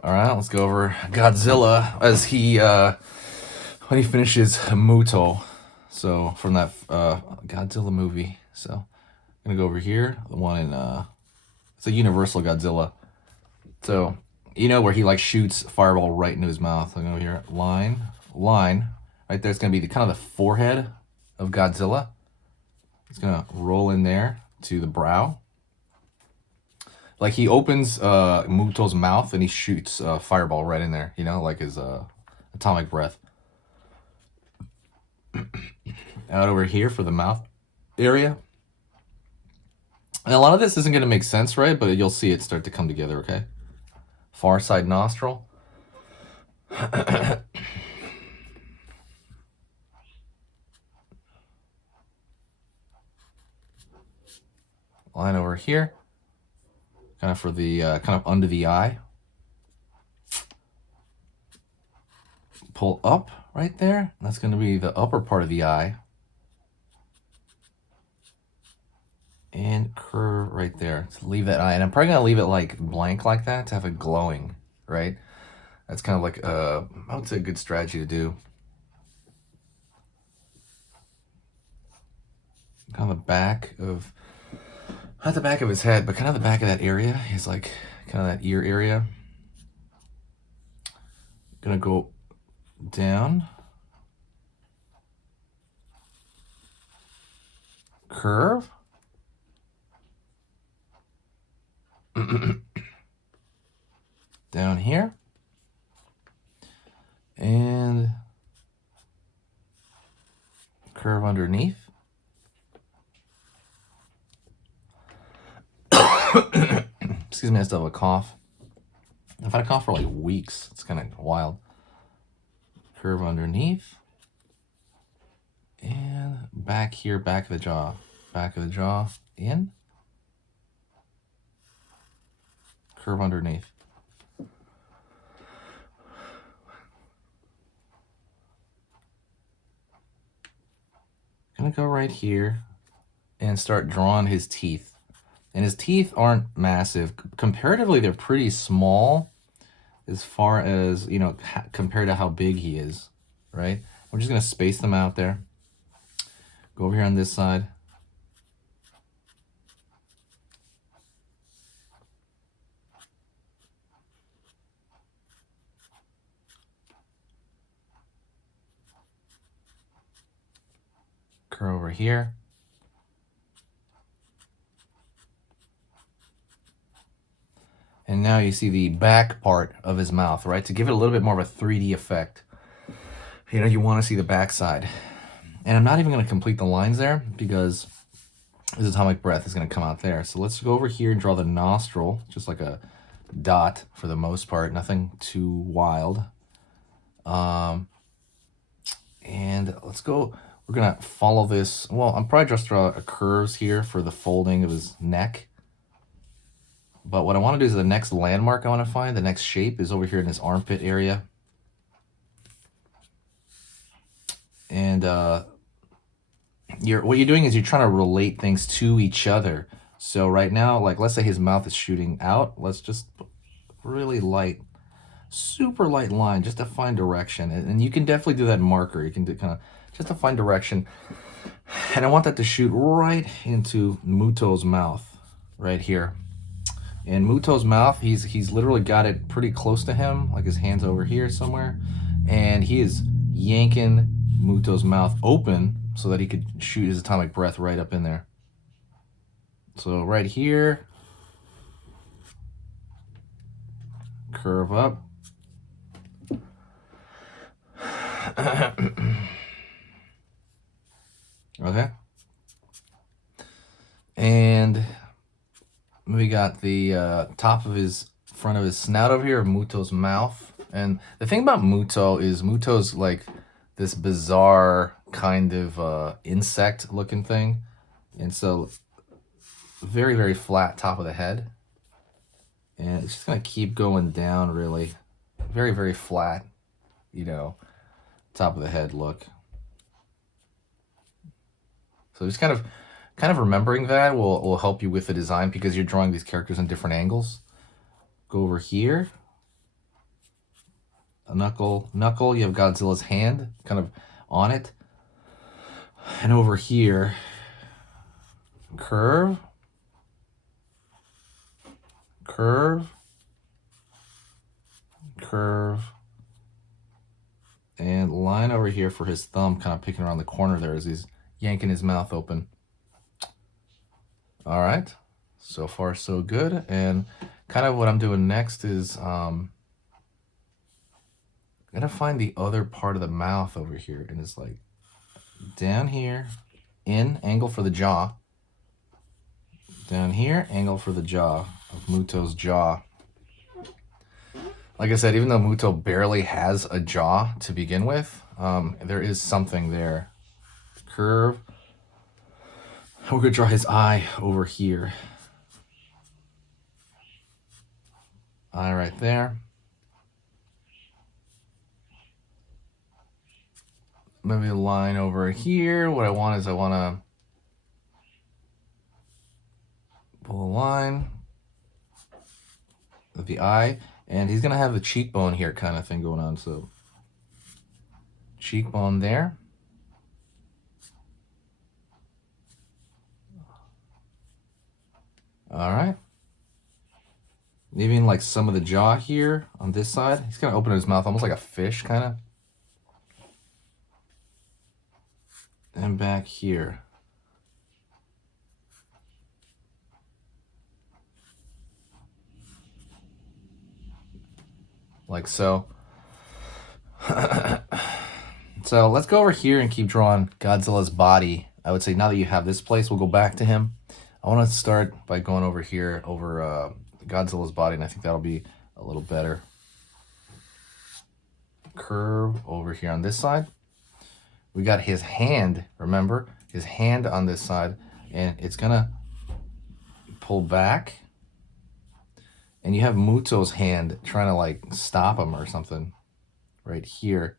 All right, let's go over Godzilla as he when he finishes Muto. So from that Godzilla movie. So I'm gonna go over here. The one in it's a Universal Godzilla. So you know where he like shoots fireball right into his mouth. I'm over here. Line. Right there's gonna be the kind of the forehead of Godzilla. It's gonna roll in there to the brow. Like he opens Muto's mouth and he shoots fireball right in there, you know, like his atomic breath. Out over here for the mouth area. And a lot of this isn't going to make sense, right? But you'll see it start to come together, okay? Far side nostril. Line over here. Kind of for the, kind of under the eye. Pull up right there. That's going to be the upper part of the eye. And curve right there. So leave that eye. And I'm probably going to leave it like blank like that to have it glowing, right? That's kind of like, I would say a good strategy to do. Kind of the back of, not the back of his head, but kind of the back of that area. He's like, kind of that ear area. Gonna go down. Curve. Down here. And curve underneath. Excuse me, I still have a cough. I've had a cough for like weeks. It's kind of wild. Curve underneath. And back here, back of the jaw. Back of the jaw, in. Curve underneath. Gonna go right here and start drawing his teeth. And his teeth aren't massive. Comparatively, they're pretty small as far as, you know, compared to how big he is, right? We're just gonna space them out there. Go over here on this side. Curve over here. And now you see the back part of his mouth, right? To give it a little bit more of a 3D effect. You know, you want to see the back side. And I'm not even going to complete the lines there because his atomic breath is going to come out there. So let's go over here and draw the nostril, just like a dot for the most part. Nothing too wild. And let's go. We're going to follow this. Well, I'm probably just draw curves here for the folding of his neck. But what I want to do is the next landmark I want to find, the next shape is over here in his armpit area. And what you're doing is you're trying to relate things to each other. So right now, like let's say his mouth is shooting out. Let's just really light, super light line just to find direction. And you can definitely do that in marker. You can do kind of just to find direction. And I want that to shoot right into Muto's mouth right here. In Muto's mouth, he's literally got it pretty close to him, like his hand's over here somewhere, and he is yanking Muto's mouth open so that he could shoot his atomic breath right up in there. So right here, curve up. Okay. And we got the top of his front of his snout over here of Muto's mouth. And the thing about Muto is Muto's like this bizarre kind of insect looking thing. And so very, very flat top of the head. And it's just going to keep going down really. Very, very flat, you know, top of the head look. So just kind of remembering that will help you with the design because you're drawing these characters in different angles. Go over here. a knuckle. You have Godzilla's hand kind of on it. And over here, curve, curve, curve, and line over here for his thumb, kind of picking around the corner there as he's yanking his mouth open. All right, so far so good. And kind of what I'm doing next is I'm gonna find the other part of the mouth over here, and it's like down here, in, angle for the jaw. Down here, angle for the jaw of Muto's jaw. Like I said, even though Muto barely has a jaw to begin with, there is something there. Curve. We're gonna draw his eye over here. Eye right there. Maybe a line over here. What I want is I want to pull a line with the eye, and he's gonna have the cheekbone here kind of thing going on. So cheekbone there. All right. Leaving like some of the jaw here on this side. He's gonna open his mouth almost like a fish kind of. And back here. Like so. So let's go over here and keep drawing Godzilla's body. I would say now that you have this place, we'll go back to him. I want to start by going over here over Godzilla's body, and I think that'll be a little better. Curve over here on this side. We got his hand, remember? His hand on this side, and it's gonna pull back. And you have Muto's hand trying to like stop him or something right here.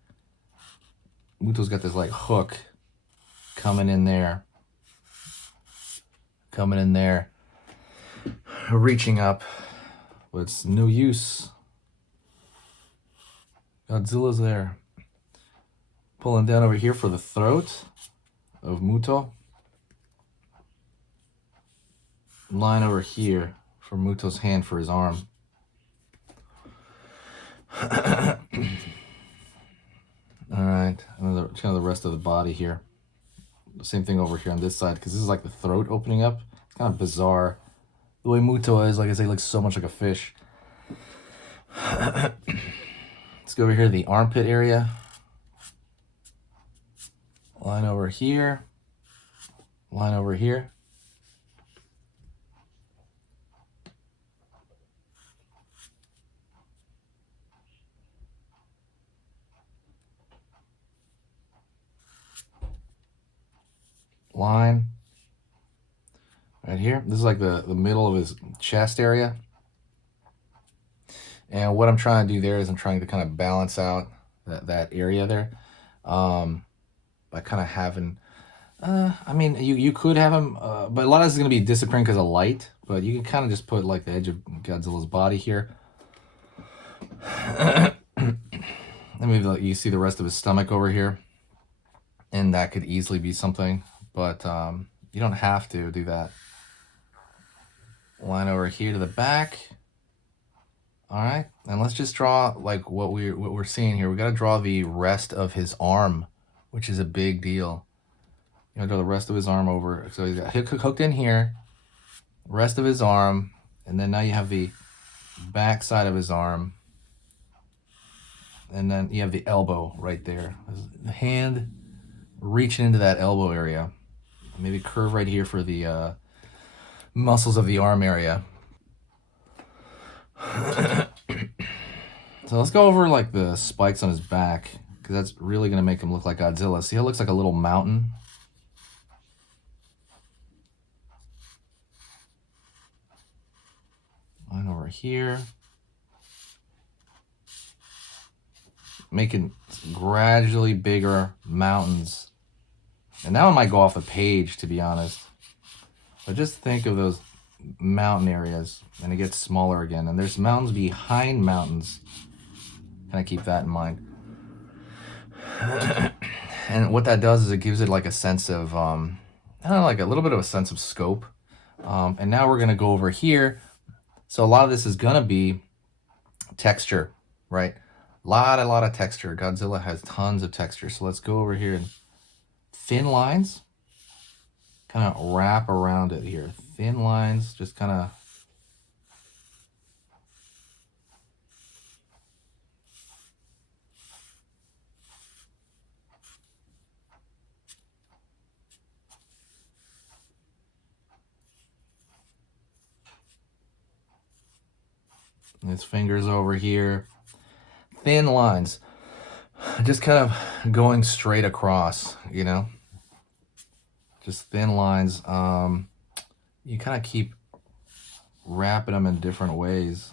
Muto's got this like hook coming in there. Coming in there. Reaching up. But it's no use. Godzilla's there. Pulling down over here for the throat of Muto. Line over here for Muto's hand for his arm. All right, another kind of the rest of the body here. Same thing over here on this side, because this is like the throat opening up. It's kind of bizarre. The way Muto is, like I say, looks so much like a fish. Let's go over here to the armpit area. Line over here. Line over here. Line. Right here. This is like the middle of his chest area. And what I'm trying to do there is I'm trying to kind of balance out that area there. By kind of having, I mean, you could have him, but a lot of this is going to be disappearing because of light, but you can kind of just put like the edge of Godzilla's body here. And maybe you see the rest of his stomach over here, and that could easily be something, but you don't have to do that. Line over here to the back. All right, and let's just draw like what we're seeing here. We got to draw the rest of his arm, which is a big deal. You know, draw the rest of his arm over. So he's got hooked in here, rest of his arm, and then now you have the back side of his arm, and then you have the elbow right there. The hand reaching into that elbow area. Maybe curve right here for the muscles of the arm area. So let's go over like the spikes on his back, because that's really going to make him look like Godzilla. See how it looks like a little mountain? Line over here. Making gradually bigger mountains. And that one might go off the page, to be honest. But just think of those mountain areas, and it gets smaller again. And there's mountains behind mountains. Kind of keep that in mind. And what that does is it gives it like a sense of, I don't know, like a little bit of a sense of scope. And now we're going to go over here. So a lot of this is going to be texture, right? A lot of texture. Godzilla has tons of texture. So let's go over here and thin lines, kind of wrap around it here. Thin lines, just kind of. His fingers over here. Thin lines. Just kind of going straight across, you know? Just thin lines. You kind of keep wrapping them in different ways.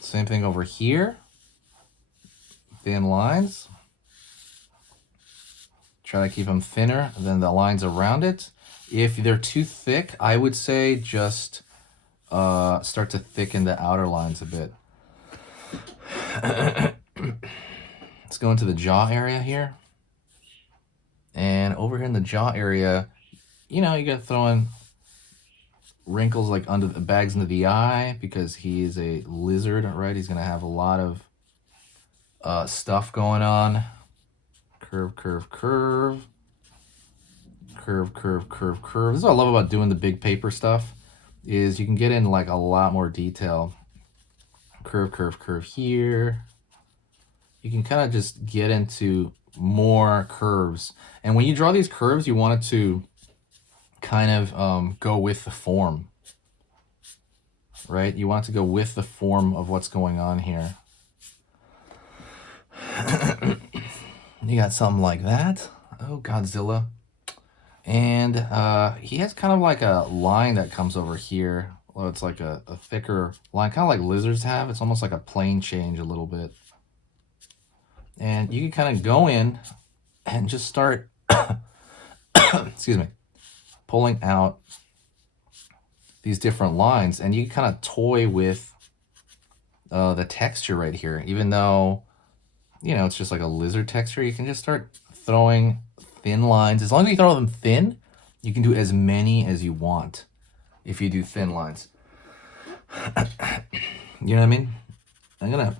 Same thing over here. Thin lines. Try to keep them thinner than the lines around it. If they're too thick, I would say just start to thicken the outer lines a bit. Let's go into the jaw area here. And over here in the jaw area, you know, you got to throw in wrinkles like under the bags into the eye because he is a lizard, right? He's going to have a lot of stuff going on. Curve, curve, curve. Curve, curve, curve, curve. This is what I love about doing the big paper stuff is you can get in like a lot more detail. Curve, curve, curve here. You can kind of just get into more curves. And when you draw these curves, you want it to kind of go with the form, right? You want it to go with the form of what's going on here. You got something like that. Oh, Godzilla. And he has kind of like a line that comes over here. Well, it's like a thicker line, kind of like lizards have. It's almost like a plane change a little bit. And you can kind of go in and just start, excuse me, pulling out these different lines. And you can kind of toy with the texture right here. Even though, you know, it's just like a lizard texture, you can just start throwing thin lines. As long as you throw them thin, you can do as many as you want if you do thin lines. You know what I mean? I'm going to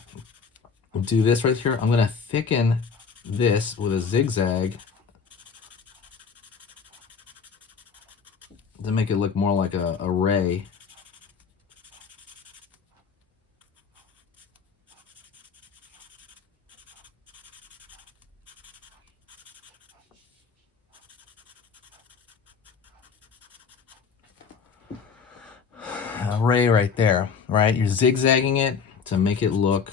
do this right here. I'm going to thicken this with a zigzag to make it look more like a ray. Ray right there, right? You're zigzagging it to make it look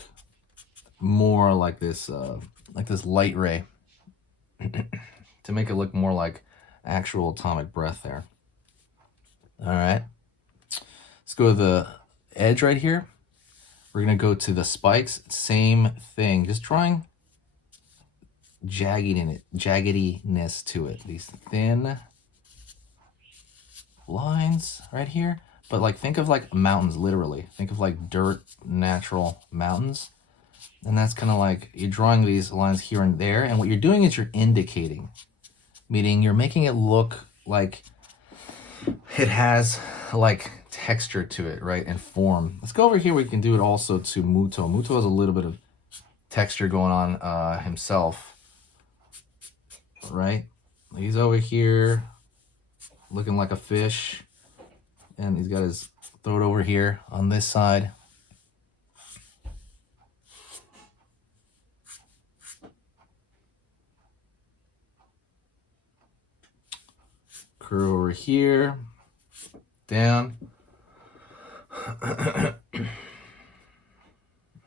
more like this light ray, to make it look more like actual atomic breath there. All right, let's go to the edge right here. We're gonna go to the spikes. Same thing, just drawing jaggediness to it. These thin lines right here. But like, think of like mountains, literally. Think of like dirt, natural mountains. And that's kind of like, you're drawing these lines here and there. And what you're doing is you're indicating, meaning you're making it look like it has like texture to it, right? And form. Let's go over here. We can do it also to Muto. Muto has a little bit of texture going on himself, right? He's over here looking like a fish. And he's got his throat over here on this side. Curve over here, down.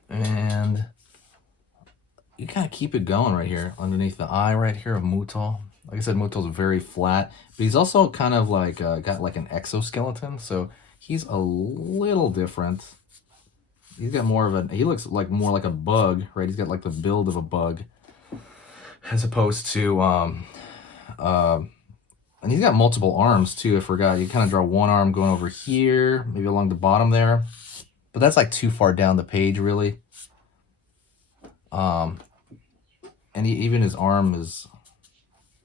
And you kind of keep it going right here underneath the eye right here of Muto. Like I said, Muto's very flat, but he's also kind of like got like an exoskeleton, so he's a little different. He's got more of a, he looks like more like a bug, right? He's got like the build of a bug, as opposed to, and he's got multiple arms too, I forgot. You kind of draw one arm going over here, maybe along the bottom there, but that's like too far down the page, really. And even his arm is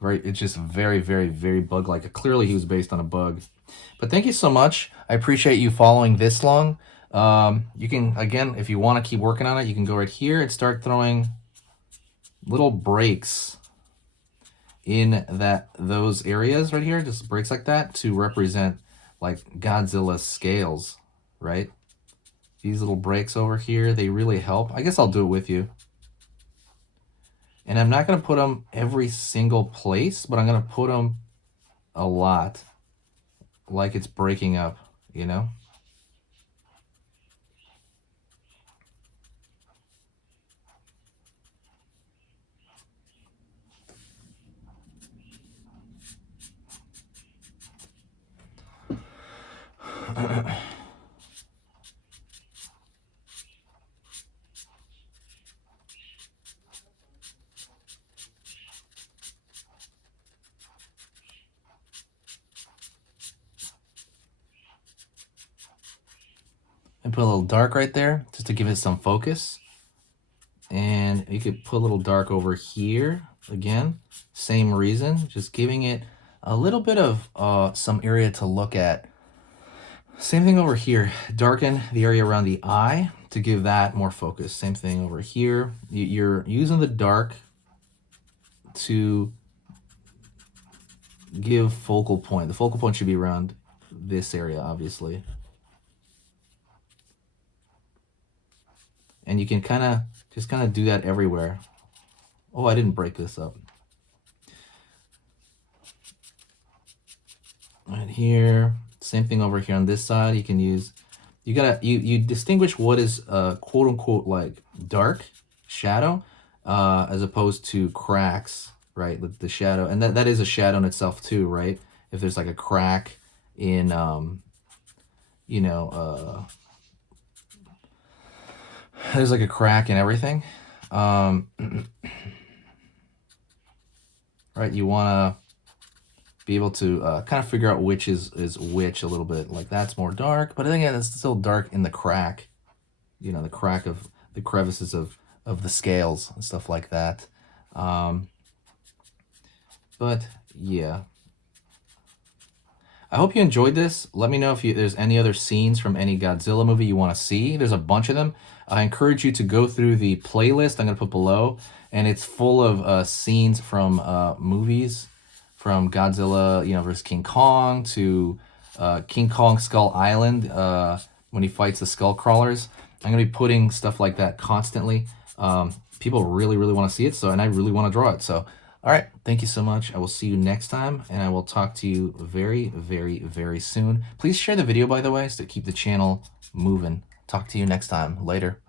it's just very, very, very bug-like. Clearly he was based on a bug. But thank you so much. I appreciate you following this long. You can, again, if you want to keep working on it, you can go right here and start throwing little breaks in those areas right here, just breaks like that to represent like Godzilla's scales, right? These little breaks over here, they really help. I guess I'll do it with you. And I'm not going to put them every single place, but I'm going to put them a lot, like it's breaking up, you know? And put a little dark right there just to give it some focus. And you could put a little dark over here again, same reason, just giving it a little bit of some area to look at. Same thing over here, darken the area around the eye to give that more focus. Same thing over here. You're using the dark to give focal point. The focal point should be around this area, obviously. And you can just kind of do that everywhere. Oh, I didn't break this up. Right here, same thing over here on this side. You can use, you distinguish what is quote unquote like dark shadow as opposed to cracks, right? The shadow, and that is a shadow in itself too, right? If there's like a crack in, you know, there's like a crack in everything, right? You want to be able to kind of figure out which is which a little bit. Like that's more dark, but I think it's still dark in the crack, you know, the crack of the crevices of the scales and stuff like that. But yeah, I hope you enjoyed this. Let me know if there's any other scenes from any Godzilla movie you want to see. There's a bunch of them. I encourage you to go through the playlist I'm going to put below, and it's full of scenes from movies, from Godzilla, you know, versus King Kong to King Kong Skull Island when he fights the skull crawlers. I'm going to be putting stuff like that constantly. People really, really want to see it, and I really want to draw it. So, all right, thank you so much. I will see you next time, and I will talk to you very, very, very soon. Please share the video, by the way, so to keep the channel moving. Talk to you next time. Later.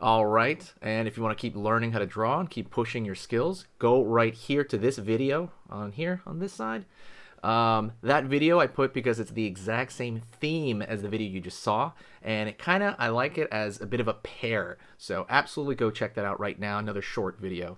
All right, and if you want to keep learning how to draw and keep pushing your skills, go right here to this video on here on this side. That video I put because it's the exact same theme as the video you just saw, and I like it as a bit of a pair. So absolutely go check that out right now. Another short video.